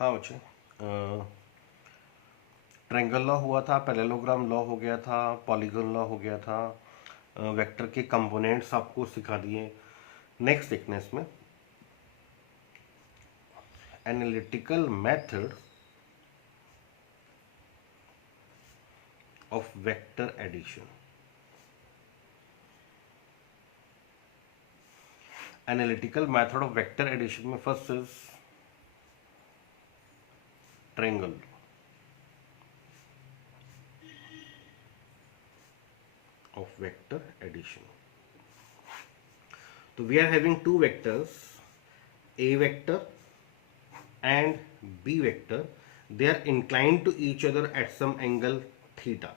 हाँ बच्चे, triangle law हुआ था, पैरेललोग्राम लॉ हो गया था, पॉलीगन लॉ हो गया था, वेक्टर के कंपोनेंट्स आपको सिखा दिए। नेक्स्ट देखना इसमें analytical method of vector addition. Analytical method of vector addition में first is triangle of vector addition. So we are having two vectors, a vector and b vector. They are inclined to each other at some angle theta.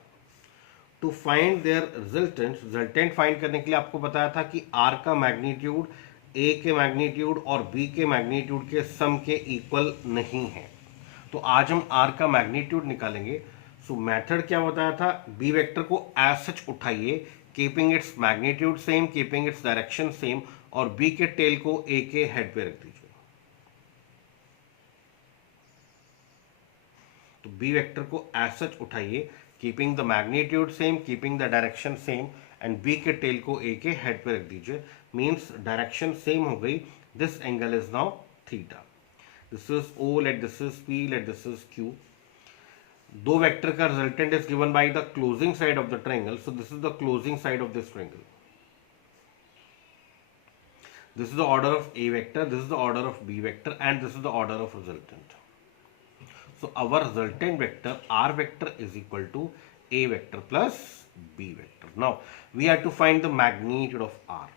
To find their resultant find करने के लिए आपको बताया था कि r का magnitude a के magnitude और b के मैग्नीट्यूड के सम के इक्वल नहीं है। तो आज हम r का मैग्नीट्यूड निकालेंगे। सो मेथड क्या बताया था, बी वेक्टर को एज सच उठाइए, keeping its magnitude same, keeping its direction same, और बी के टेल को ए के हेड पे रख दीजिए। तो बी वेक्टर को एज सच उठाइए, keeping the magnitude same, keeping the direction same, and B के टेल को ए के हेड पे रख दीजिए। मीन्स डायरेक्शन सेम हो गई, this angle is now theta. This is O, let this is P, let this is Q. दो vector का resultant is given by the closing side of the triangle, so this is the closing side of this triangle. This is the order of a vector, this is the order of b vector, and this is the order of resultant. So our resultant vector r vector is equal to a vector plus b vector. Now we have to find the magnitude of r,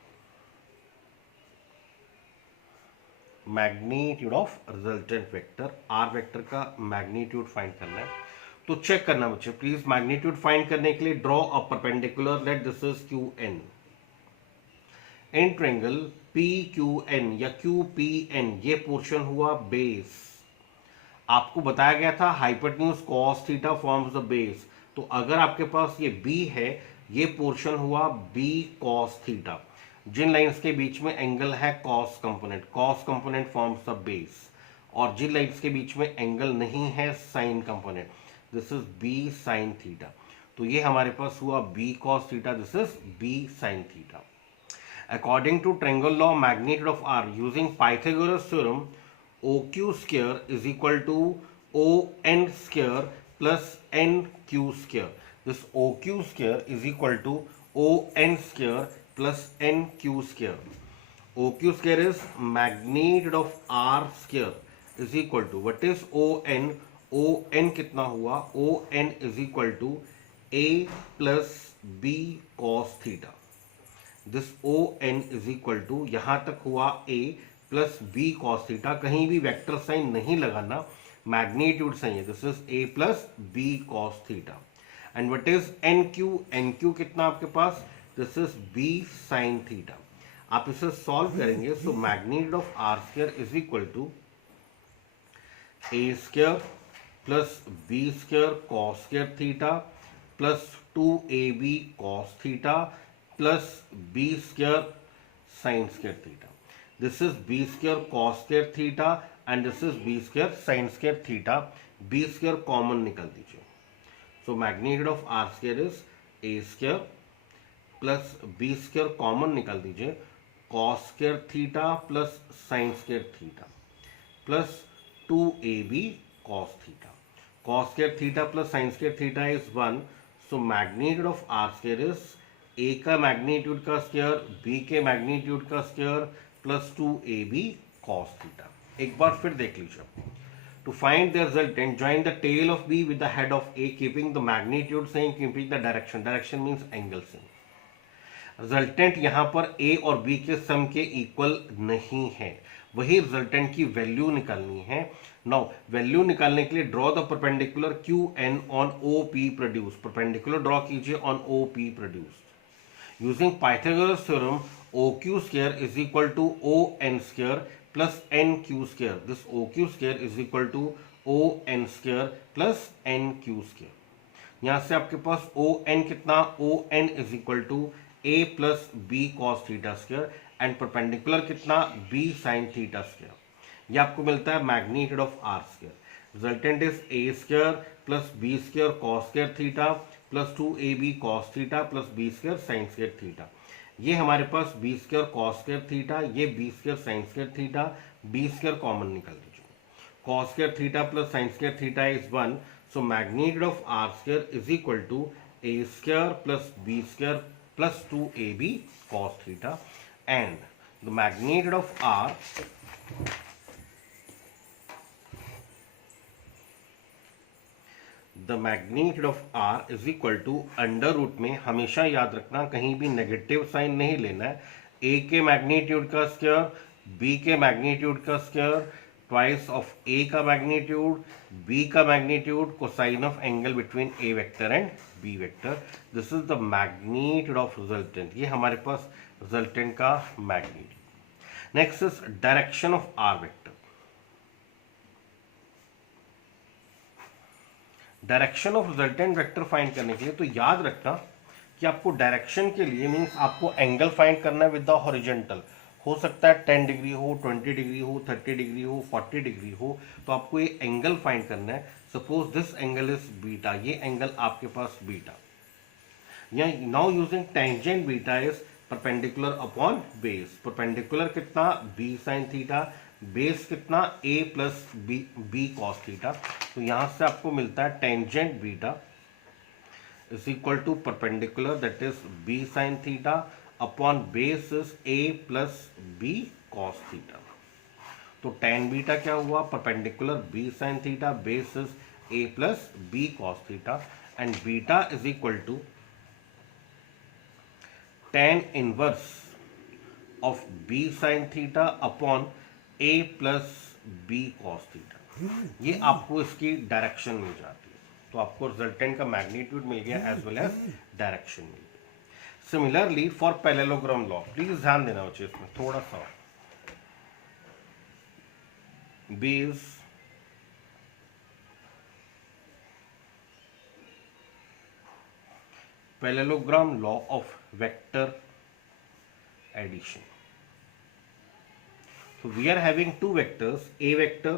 magnitude of resultant vector, r vector का magnitude find करना है। तो check करना बच्चे please, magnitude find करने के लिए draw a perpendicular, let this is Q N. In triangle P Q N या क्यू पी एन, ये पोर्शन हुआ बेस। आपको बताया गया था hypotenuse cos theta forms the base. तो अगर आपके पास ये बी है, ये पोर्शन हुआ बी कॉस थीटा। जिन लाइंस के बीच में एंगल है cos component forms the base, और जिन लाइंस के बीच में एंगल नहीं है sine component, this is b sine theta. तो ये हमारे पास हुआ b cos theta, this is b sine theta. According to triangle law, magnitude of r using Pythagoras theorem, OQ square is equal to ON square plus NQ square. This OQ square is equal to ON square plus NQ square. OQ square is magnitude of r square is equal to, what is ON? ON कितना हुआ? ON is equal to A plus B cos theta. This O N is equal to, यहां तक हुआ a plus B cos theta, कहीं भी vector sign नहीं लगाना, magnitude sign है, this is a plus B cos theta. And what is N Q? N Q कितना आपके पास? This is b sine theta. आप इसे सॉल्व करेंगे, so magnitude of are square is equal to a square plus B square cos square theta plus 2ab cos theta plus B square sine square theta. This is b square cos square theta and this is b square sine square theta. B square common निकाल दीजिए, so magnitude of are square is A square plus B square common निकाल दीजिए, cos square theta plus sine square theta plus 2ab cos theta. Cos square theta plus sine square theta is 1, so magnitude of are square is ए का magnitude का square, b के magnitude का square plus 2ab cos theta. एक बार फिर देख लीजिए, to find the resultant join the tail of b with the head of a, keeping the magnitude same, keeping the direction, direction means angle same. Resultant यहां पर ए और B के सम के इक्वल नहीं है, वही रिजल्टेंट की वैल्यू निकालनी है। नाउ वैल्यू निकालने के लिए draw the perpendicular Q N on O P produce, perpendicular draw कीजिए on O P produce. Using Pythagoras theorem, OQ square is equal to ON square plus NQ square. This OQ square is equal to ON square plus NQ square. यहाँ से आपके पास ON कितना? ON is equal to A plus B cos theta square and perpendicular कितना? B sin theta square. ये आपको मिलता है magnitude of are square. Resultant is A square plus B square cos square theta plus 2ab cos theta plus B square sine square theta. ये हमारे पास B square cos square theta, ये B square sine square theta, B square common निकल दीजिए. Cos square theta plus sine square theta is 1. So magnitude of are square is equal to A square plus B square plus 2ab cos theta, and the magnitude of r is equal to under root में, हमेशा याद रखना कहीं भी negative sign नहीं लेना है. a के मैग्नीट्यूड का स्क्वायर, b के मैग्नीट्यूड का स्क्वायर, ट्वाइस ऑफ a का मैग्नीट्यूड, b का magnitude, cosine of angle between a vector and b vector. This is the magnitude of resultant. ये हमारे पास रिजल्टेंट का magnitude. Next is direction of r vector. Direction of resultant vector find करने के लिए तो याद रखना कि आपको डायरेक्शन के लिए मीन्स आपको एंगल फाइंड करना है विद द हॉरिजॉन्टल. हो सकता है 10 डिग्री हो, 20 डिग्री हो, 30 डिग्री हो, 40 डिग्री हो, तो आपको ये एंगल फाइंड करना है. Suppose this angle is beta, ये एंगल आपके पास beta. Now using tangent beta is perpendicular upon base. Perpendicular कितना, b साइन थीटा, बेस कितना, a plus B cos theta. तो यहां से आपको मिलता है tangent beta is equal to perpendicular that is b sine theta upon base is a plus B cos theta. तो tan beta क्या हुआ, perpendicular b sine theta, base is a plus B cos theta, and beta is equal to tan inverse of b sine theta upon a plus B cos theta. ये आपको इसकी direction मिल जाती है. तो आपको resultant का मैग्नीट्यूड मिल गया as well as direction मिल गया. Similarly for parallelogram law, please ध्यान देना बच्चे इसमें थोड़ा सा. b is parallelogram law of vector addition. So we are having two vectors, a vector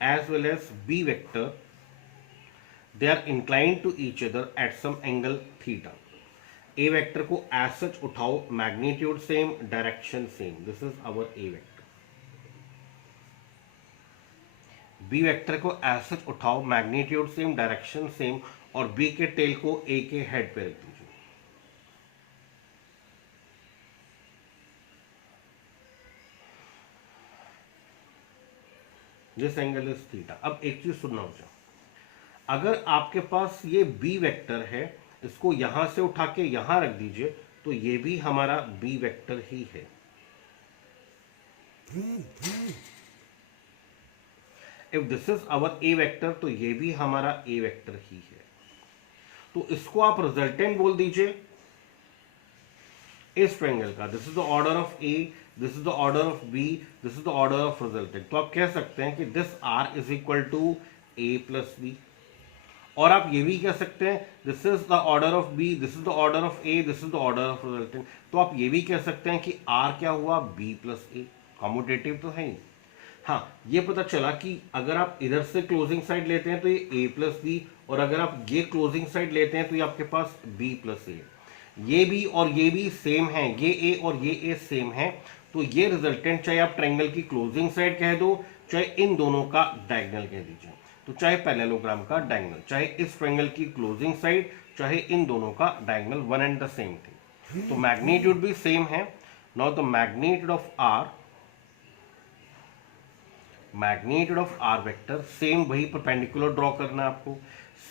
as well as b vector. They are inclined to each other at some angle theta. a vector को as such उठाओ, magnitude same, direction same. This is our a vector. b vector को as such उठाओ, magnitude same, direction same, और b के tail को a के head पे रख दीजिए. This angle is theta. अब एक चीज सुनना हो, अगर आपके पास ये b वेक्टर है, इसको यहां से उठा के यहां रख दीजिए, तो ये भी हमारा b वेक्टर ही है. If this is our a vector, तो ये भी हमारा a वेक्टर ही है. तो इसको आप रिजल्टेंट बोल दीजिए इस ट्रायंगल का. This is the order of a, this is the order of b, this is the order of resultant. तो आप कह सकते हैं कि this r is equal to a plus b. और आप ये भी कह सकते हैं this is the order of b, this is the order of a, this is the order of resultant. तो आप ये भी कह सकते हैं कि r क्या हुआ, b प्लस a. कॉम्यूटेटिव तो है ही. हाँ, ये पता चला कि अगर आप इधर से क्लोजिंग साइड लेते हैं तो ये a प्लस बी, और अगर आप ये क्लोजिंग साइड लेते हैं तो ये आपके पास b प्लस a. ये भी और ये भी सेम है, ये a और ये a सेम है. तो ये रिजल्टेंट चाहे आप ट्रायंगल की क्लोजिंग साइड कह दो, चाहे इन दोनों का डायगोनल कह दीजिए. तो चाहे पैरेललोग्राम का डायगोनल, चाहे इस ट्रायंगल की क्लोजिंग साइड, चाहे इन दोनों का diagonal, one and the same thing. तो मैग्नीट्यूड भी सेम है. Now the magnitude of r vector same, वही परपेंडिकुलर ड्रॉ करना है आपको.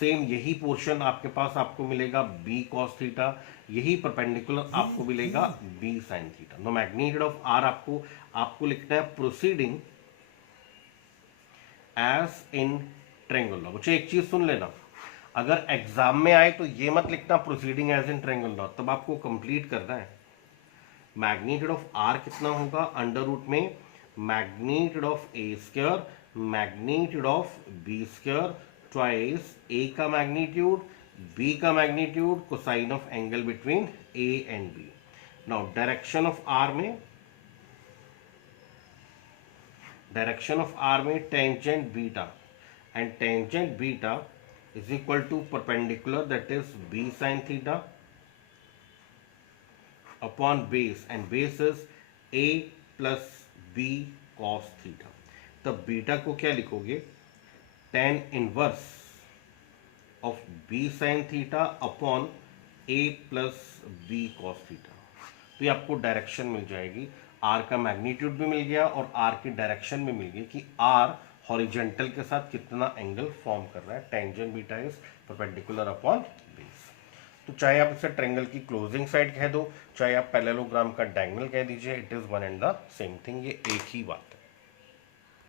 सेम यही पोर्शन आपके पास आपको मिलेगा b cos थीटा, यही परपेंडिकुलर आपको मिलेगा b sin theta. No magnitude of r आपको लिखना है proceeding as in triangle law. बच्चे एक चीज सुन लेना, अगर एग्जाम में आए तो ये मत लिखना proceeding as in triangle law, तब आपको कंप्लीट करना है. मैग्नीट्यूड ऑफ r कितना होगा, अंडर रूट में magnitude of a square, magnitude of b square, twice a का मैग्नीट्यूड, b का magnitude, cosine of angle between a and b. Now direction of r में डायरेक्शन ऑफ आर में tangent beta, and tangent beta is equal to perpendicular that is b sine theta upon base, and base is a plus B cos theta. तब beta को क्या लिखोगे, tan inverse of B sine theta upon A plus B cos theta. तो ये आपको direction मिल जाएगी, are का magnitude भी मिल गया और आर की डायरेक्शन भी मिल गई कि आर हॉरिजेंटल के साथ कितना एंगल फॉर्म कर रहा है। Tangent beta is perpendicular upon base. तो चाहे आप इसे ट्रायंगल की क्लोजिंग साइड कह दो, चाहे आप पैरेललोग्राम का डायगोनल कह दीजिए, it is one and the same thing, ये एक ही बात।